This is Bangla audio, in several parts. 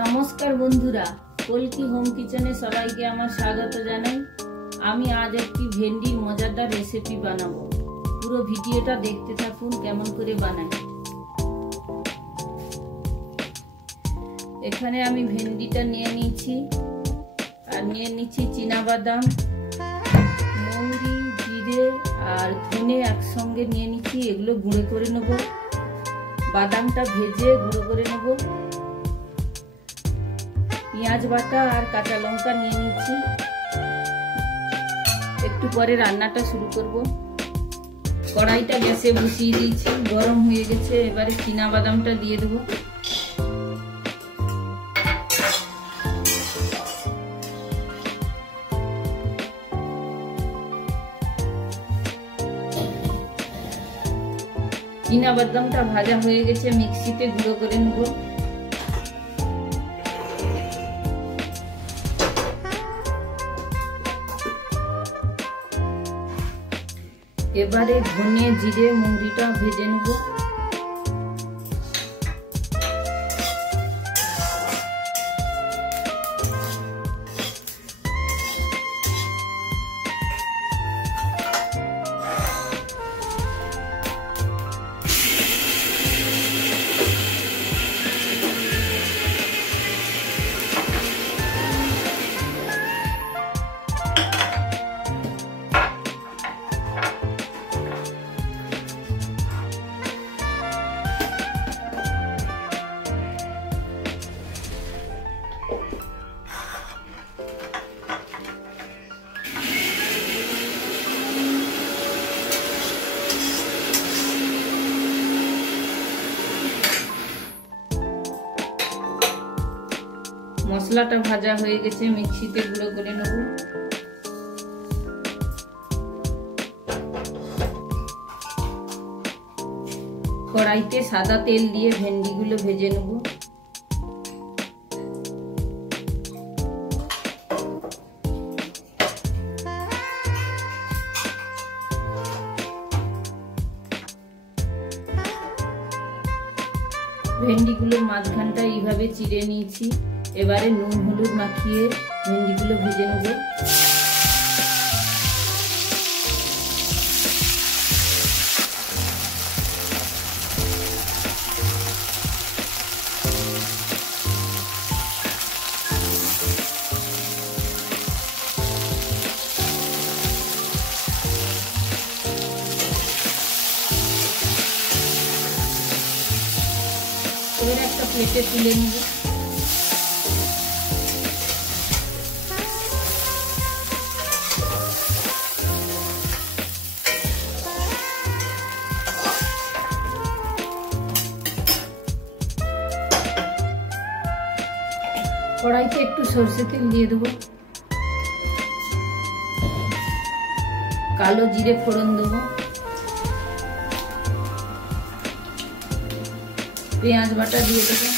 নমস্কার বন্ধুরা, কলকি হোম কিচেনে সবাইকে আমার স্বাগত জানাই। আমি আজ একটি ভেন্ডির মজাদার রেসিপি বানাবো। পুরো ভিডিওটা দেখতে থাকুন কেমন করে বানাই। এখানে আমি ভেন্ডিটা নিয়ে নিয়েছি, আর নিয়ে নিচ্ছি চীনাবাদাম, মৌরি, জিরে আর ধনে একসঙ্গে নিয়ে নিচ্ছি। এগুলো গুঁড়ো করে নেব। বাদামটা ভেজে গুঁড়ো করে নেব। পেঁয়াজ বাটা আর কাঁচা লঙ্কা নিয়ে নিচ্ছি। একটু পরে রান্নাটা শুরু করব। কড়াইটা গ্যাসে বসিয়ে দিয়েছি, গরম হয়ে গেছে। এবারে চীনাবাদামটা দিয়ে দেবো। চীনাবাদামটা ভাজা হয়ে গেছে, মিক্সিতে গুঁড়ো করে নেব। এবারে ধনে, জিরে, মৌরিটা ভেজে নেব। মশলাটা ভাজা হয়ে গেছে, মিক্সিতে গুঁড়ো করে নেব। কড়াইতে সাদা তেল দিয়ে ভেন্ডিগুলো ভেজে নেব। ভেন্ডিগুলোর মাঝখানটা এইভাবে চিড়ে নিয়েছি। এবারে নুন হলুদ মাখিয়ে ভেন্ডিগুলো ভেজে নেব। এবার একটা প্লেটে তুলে নেব। কড়াইতে একটু সরষে তেল দিয়ে দেবো। কালো জিরে ফোড়ন দেবো। পেঁয়াজ বাটা দিয়ে দেবো।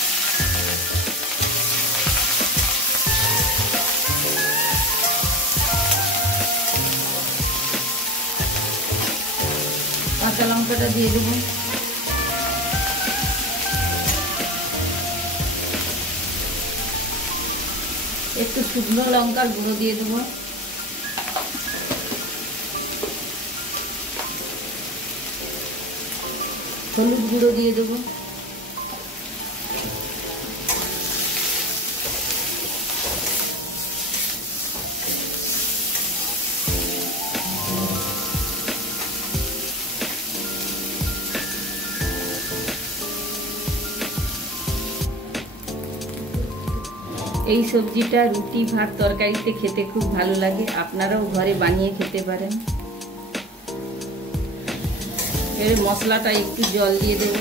কাঁচা লঙ্কাটা দিয়ে দেবো। একটু শুকনো লঙ্কার গুঁড়ো দিয়ে দেবো। হলুদ গুঁড়ো দিয়ে দেবো। এই সবজিটা রুটি, ভাত, তরকারিতে খেতে খুব ভালো লাগে। আপনারাও ঘরে বানিয়ে খেতে পারেন। এর মশলাটা একটু জল দিয়ে দেব।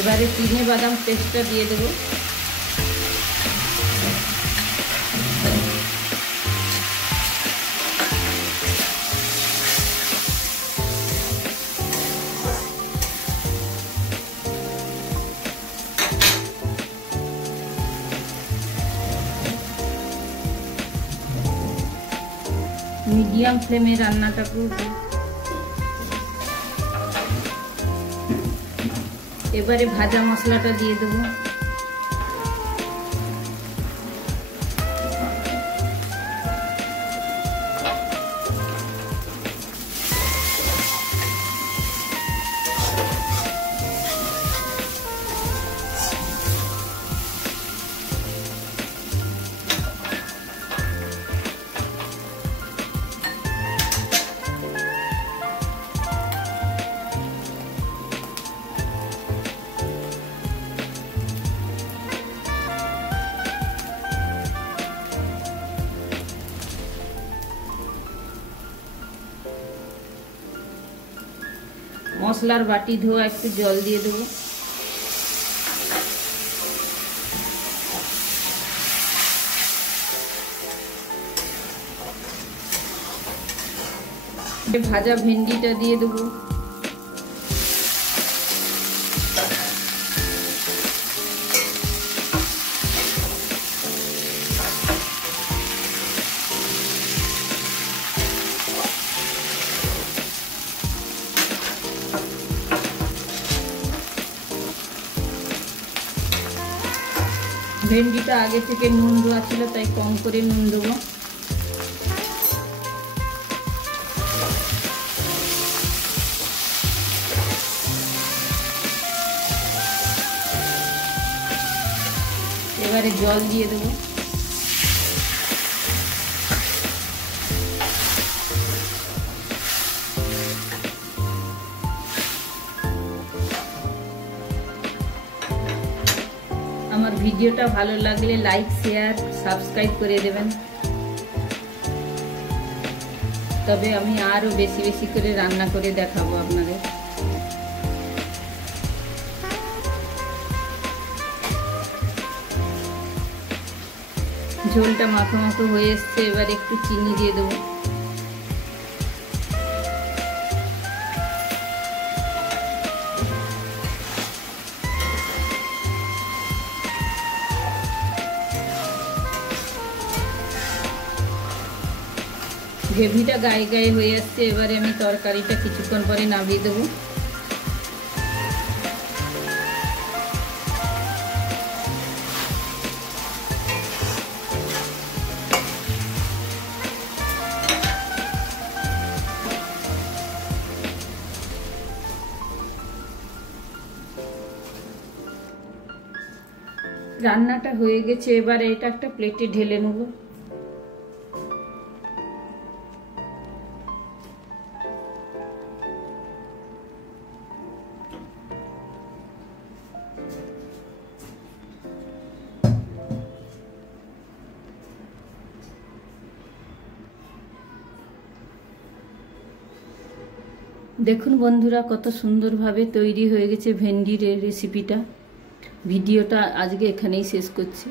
এবারে চীনাবাদাম পেস্টটা দিয়ে দেব। মিডিয়াম ফ্লেমে রান্নাটা করব। এবারে ভাজা মশলাটা দিয়ে দেবো। মশলার বাটি ধোয়া একটু জল দিয়ে দেবো। ভাজা ভেন্ডিটা দিয়ে দেবো। ভেন্ডিটা আগে থেকে নুন দেওয়া ছিল, তাই কম করে নুন দেবো। এবারে জল দিয়ে দেবো। আমার ভিডিওটা ভালো লাগলে লাইক, শেয়ার, সাবস্ক্রাইব করে দেবেন। তবে আমি আরো বেশি বেশি করে রান্না করে দেখাবো আপনাদের। ঝোলটা মাখো মাখো হয়ে এসছে, এবার একটু চিনি দিয়ে দেবো। গ্রেভিটা গায়ে গায়ে হয়ে আসছে, এবারে আমি তরকারিটা কিছুক্ষণ পরে নামিয়ে দেবো। রান্নাটা হয়ে গেছে, এবারে এটা একটা প্লেটে ঢেলে নেব। দেখুন বন্ধুরা, কত সুন্দরভাবে তৈরি হয়ে গেছে ভেন্ডির রেসিপিটা। ভিডিওটা আজকে এখানেই শেষ করছি।